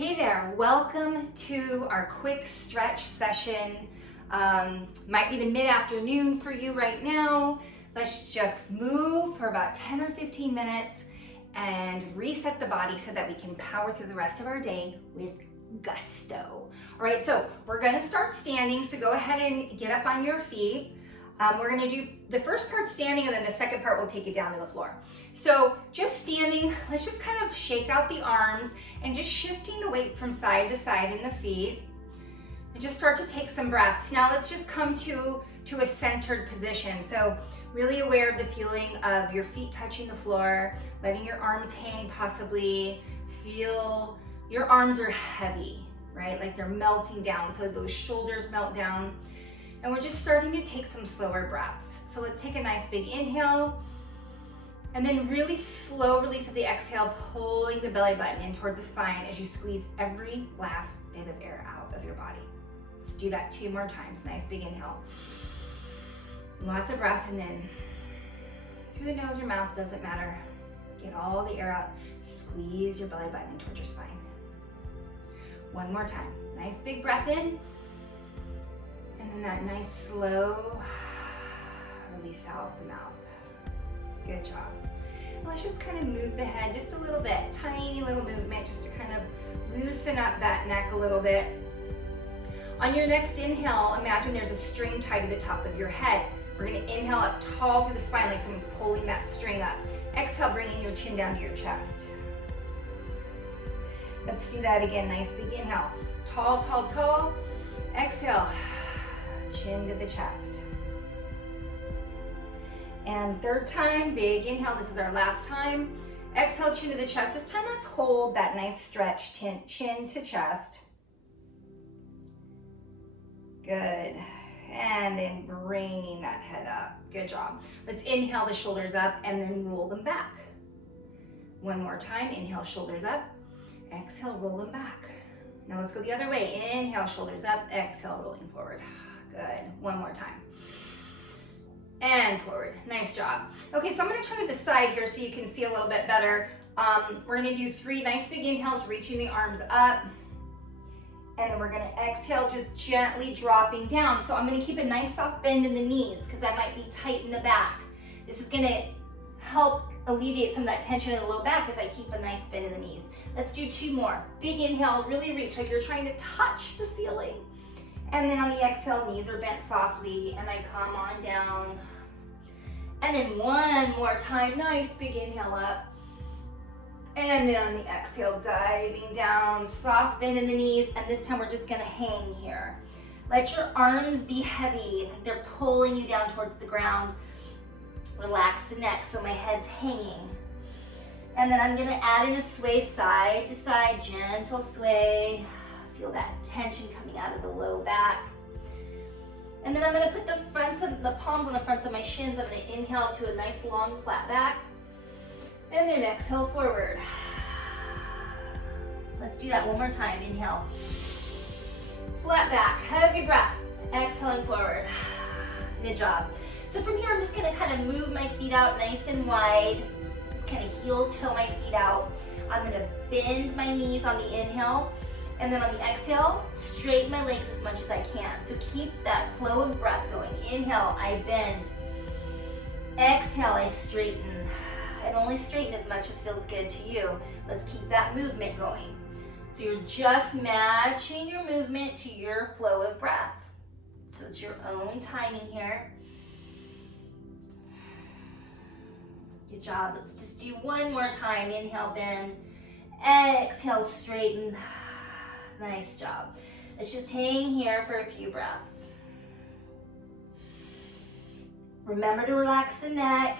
Hey there, welcome to our quick stretch session. Might be the mid-afternoon for you right now. Let's just move for about 10 or 15 minutes and reset the body so that we can power through the rest of our day with gusto. All right, so we're gonna start standing, so go ahead and get up on your feet. We're gonna do the first part standing, and then the second part will take you down to the floor. So just standing, let's just kind of shake out the arms and just shifting the weight from side to side in the feet. And just start to take some breaths. Now let's just come to a centered position. So really aware of the feeling of your feet touching the floor, letting your arms hang possibly. Feel your arms are heavy, right? Like they're melting down, so those shoulders melt down. And we're just starting to take some slower breaths. So let's take a nice big inhale, and then really slow release of the exhale, pulling the belly button in towards the spine as you squeeze every last bit of air out of your body. Let's do that 2 more times. Nice big inhale. Lots of breath, and then through the nose or mouth, doesn't matter. Get all the air out. Squeeze your belly button in towards your spine. 1 more time. Nice big breath in. And then that nice slow release out the mouth. Good job. And let's just kind of move the head just a little bit. Tiny little movement just to kind of loosen up that neck a little bit. On your next inhale, imagine there's a string tied to the top of your head. We're going to inhale up tall through the spine like someone's pulling that string up. Exhale, bringing your chin down to your chest. Let's do that again. Nice big inhale. Tall, tall, tall. Exhale. Chin to the chest. And third time, big inhale. This is our last time. Exhale, chin to the chest. This time, let's hold that nice stretch, chin to chest. Good. And then bringing that head up. Good job. Let's inhale the shoulders up and then roll them back. 1 more time. Inhale, shoulders up. Exhale, roll them back. Now let's go the other way. Inhale, shoulders up. Exhale, rolling forward. Good. 1 more time. And forward. Nice job. Okay, so I'm going to turn to the side here so you can see a little bit better. We're going to do 3 nice big inhales, reaching the arms up. And then we're going to exhale, just gently dropping down. So I'm going to keep a nice soft bend in the knees because I might be tight in the back. This is going to help alleviate some of that tension in the low back if I keep a nice bend in the knees. Let's do 2 more. Big inhale, really reach like you're trying to touch the ceiling. And then on the exhale, knees are bent softly, and I come on down. And then 1 more time, nice big inhale up. And then on the exhale, diving down, soft bend in the knees, and this time we're just gonna hang here. Let your arms be heavy, like they're pulling you down towards the ground. Relax the neck so my head's hanging. And then I'm gonna add in a sway side to side, gentle sway. Feel that tension coming out of the low back. And then I'm gonna put the palms on the fronts of my shins. I'm gonna inhale to a nice long flat back. And then exhale forward. Let's do that 1 more time. Inhale. Flat back, heavy breath. Exhaling forward. Good job. So from here, I'm just gonna kind of move my feet out nice and wide. Just kind of heel toe my feet out. I'm gonna bend my knees on the inhale. And then on the exhale, straighten my legs as much as I can. So keep that flow of breath going. Inhale, I bend. Exhale, I straighten. And only straighten as much as feels good to you. Let's keep that movement going. So you're just matching your movement to your flow of breath. So it's your own timing here. Good job. Let's just do 1 more time. Inhale, bend. Exhale, straighten. Nice job. Let's just hang here for a few breaths. Remember to relax the neck.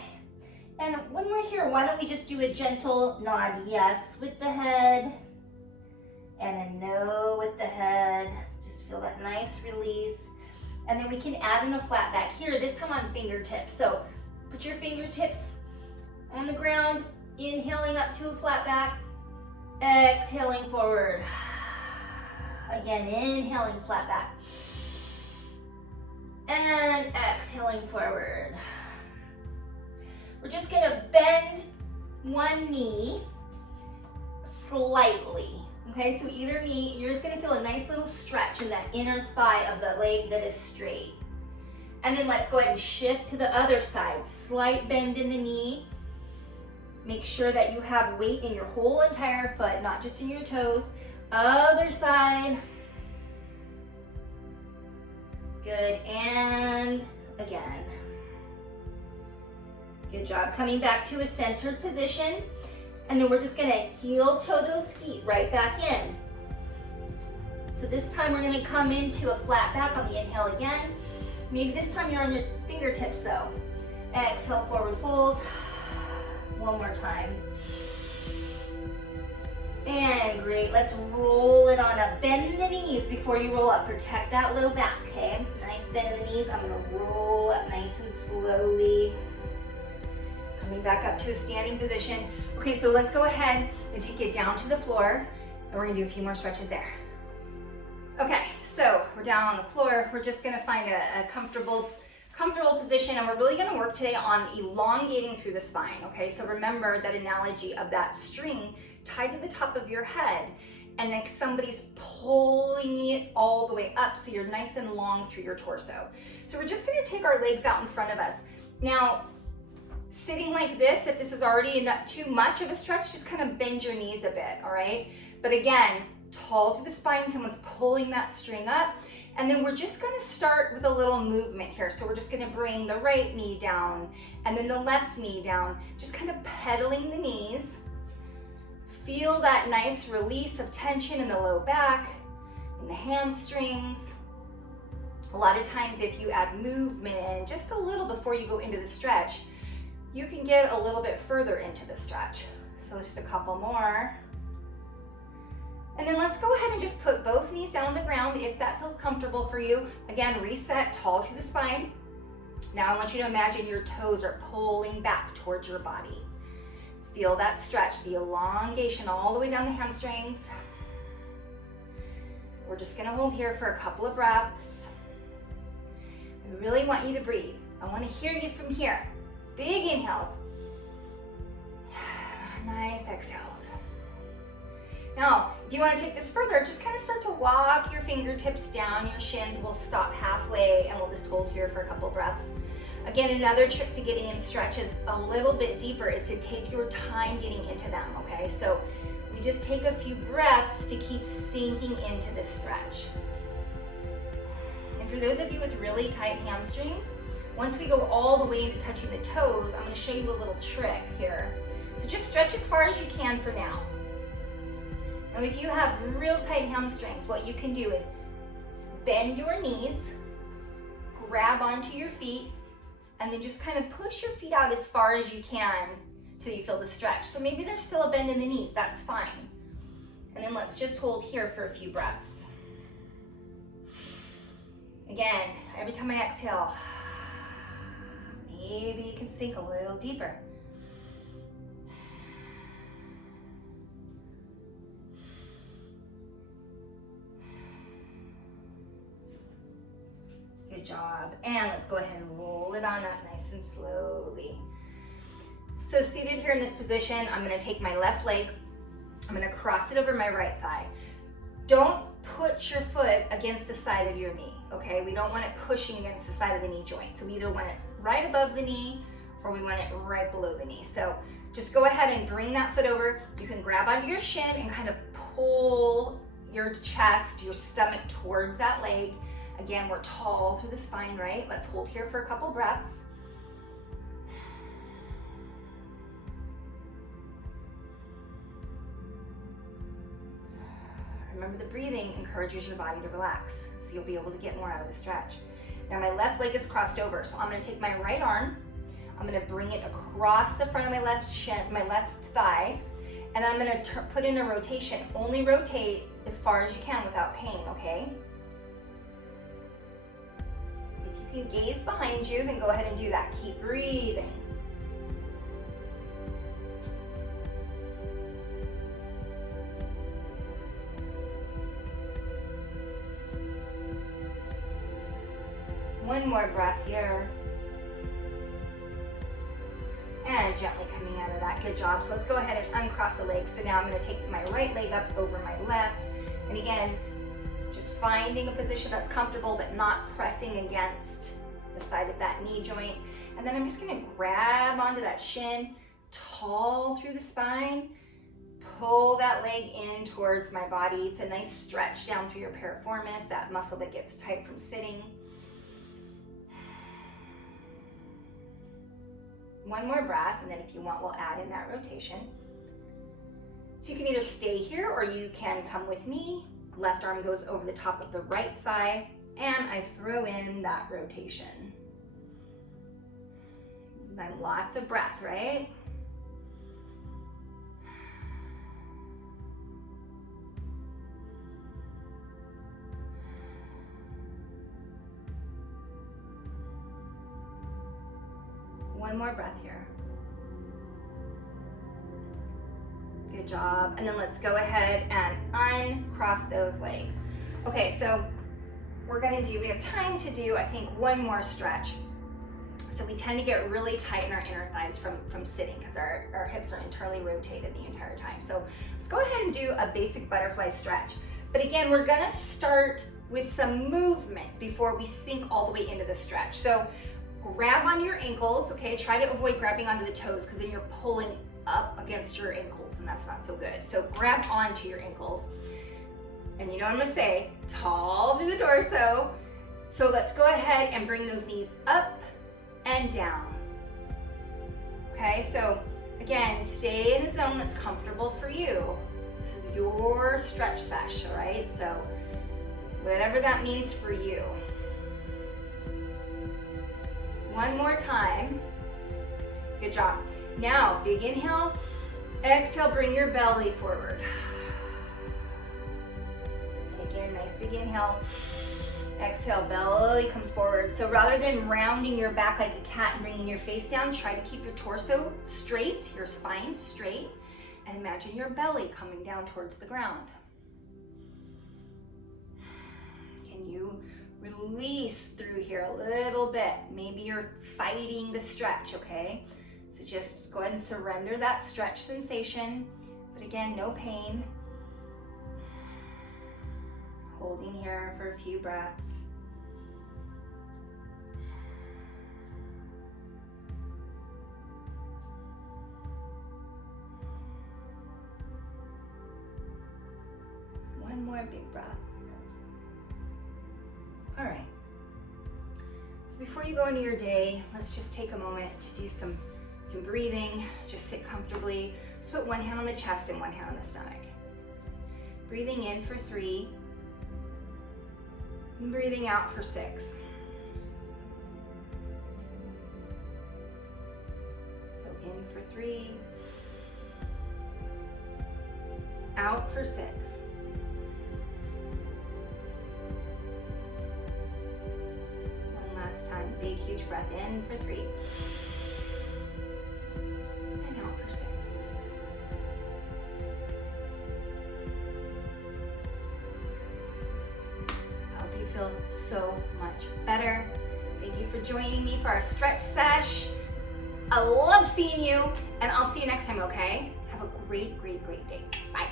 And when we're here, why don't we just do a gentle nod yes with the head and a no with the head. Just feel that nice release. And then we can add in a flat back here, this time on fingertips. So put your fingertips on the ground, inhaling up to a flat back, exhaling forward. Again, inhaling flat back. And exhaling forward. We're just gonna bend one knee slightly. Okay, so either knee, you're just gonna feel a nice little stretch in that inner thigh of the leg that is straight. And then let's go ahead and shift to the other side. Slight bend in the knee. Make sure that you have weight in your whole entire foot, not just in your toes. Other side. Good, and again. Good job. Coming back to a centered position. And then we're just gonna heel toe those feet right back in. So this time we're gonna come into a flat back on the inhale again. Maybe this time you're on your fingertips though. Exhale, forward fold. One more time. And great, let's roll it on up. Bend the knees before you roll up. Protect that low back, okay? Nice bend in the knees. I'm gonna roll up nice and slowly. Coming back up to a standing position. Okay, so let's go ahead and take it down to the floor, and we're gonna do a few more stretches there. Okay, so we're down on the floor. We're just gonna find a comfortable position, and we're really gonna work today on elongating through the spine, okay? So remember that analogy of that string tied to the top of your head, and like somebody's pulling it all the way up so you're nice and long through your torso. So we're just gonna take our legs out in front of us. Now, sitting like this, if this is already not too much of a stretch, just kind of bend your knees a bit, all right? But again, tall through the spine, someone's pulling that string up. And then we're just gonna start with a little movement here. So we're just gonna bring the right knee down and then the left knee down, just kind of pedaling the knees. Feel that nice release of tension in the low back, in the hamstrings. A lot of times if you add movement in just a little before you go into the stretch, you can get a little bit further into the stretch. So just a couple more. And then let's go ahead and just put both knees down on the ground if that feels comfortable for you. Again, reset tall through the spine. Now I want you to imagine your toes are pulling back towards your body. Feel that stretch, the elongation all the way down the hamstrings. We're just gonna hold here for a couple of breaths. I really want you to breathe. I wanna hear you from here. Big inhales. Nice exhales. Now, if you want to take this further, just kind of start to walk your fingertips down your shins. We'll stop halfway and we'll just hold here for a couple breaths. Again, another trick to getting in stretches a little bit deeper is to take your time getting into them, okay? So we just take a few breaths to keep sinking into this stretch. And for those of you with really tight hamstrings, once we go all the way into touching the toes, I'm going to show you a little trick here. So just stretch as far as you can for now. Now if you have real tight hamstrings, what you can do is bend your knees, grab onto your feet, and then just kind of push your feet out as far as you can till you feel the stretch. So maybe there's still a bend in the knees, that's fine. And then let's just hold here for a few breaths. Again, every time I exhale, maybe you can sink a little deeper. Good job. And let's go ahead and roll it on up nice and slowly. So seated here in this position, I'm going to take my left leg, I'm going to cross it over my right thigh. Don't put your foot against the side of your knee, okay? We don't want it pushing against the side of the knee joint. So we either want it right above the knee or we want it right below the knee. So just go ahead and bring that foot over. You can grab onto your shin and kind of pull your chest, your stomach towards that leg. Again, we're tall through the spine, right? Let's hold here for a couple breaths. Remember, the breathing encourages your body to relax, so you'll be able to get more out of the stretch. Now my left leg is crossed over, so I'm gonna take my right arm, I'm gonna bring it across the front of my left thigh, and I'm gonna put in a rotation. Only rotate as far as you can without pain, okay? If you can gaze behind you, then go ahead and do that. Keep breathing. One more breath here. and gently coming out of that. Good job. So let's go ahead and uncross the legs. So now I'm going to take my right leg up over my left. And again, just finding a position that's comfortable but not pressing against the side of that knee joint. And then I'm just going to grab onto that shin, tall through the spine. Pull that leg in towards my body. It's a nice stretch down through your piriformis, that muscle that gets tight from sitting. One more breath, and then if you want, we'll add in that rotation. So you can either stay here or you can come with me. Left arm goes over the top of the right thigh, and I throw in that rotation. Then lots of breath, right? One more breath here. Good job. And then let's go ahead and uncross those legs. Okay, so we have time to do, I think, one more stretch. So we tend to get really tight in our inner thighs from sitting because our hips are internally rotated the entire time. So let's go ahead and do a basic butterfly stretch. But again, we're gonna start with some movement before we sink all the way into the stretch. So grab onto your ankles, okay? Try to avoid grabbing onto the toes because then you're pulling up against your ankles and that's not so good. So grab onto your ankles. And you know what I'm gonna say, tall through the torso. So let's go ahead and bring those knees up and down. Okay, so again, stay in a zone that's comfortable for you. This is your stretch sesh, all right? So whatever that means for you. One more time. Good job. Now, big inhale. Exhale, bring your belly forward. And again, nice big inhale. Exhale, belly comes forward. So rather than rounding your back like a cat and bringing your face down, try to keep your torso straight, your spine straight, and imagine your belly coming down towards the ground. Can you release through here a little bit? Maybe you're fighting the stretch, okay? So just go ahead and surrender that stretch sensation. But again, no pain. Holding here for a few breaths. One more big breath. All right. So before you go into your day, let's just take a moment to do some breathing. Just sit comfortably. Let's put one hand on the chest and one hand on the stomach. Breathing in for 3. And breathing out for 6. So in for 3. Out for 6. Time. Big, huge breath in for 3. And out for 6. I hope you feel so much better. Thank you for joining me for our stretch sesh. I love seeing you, and I'll see you next time, okay? Have a great, great, great day. Bye.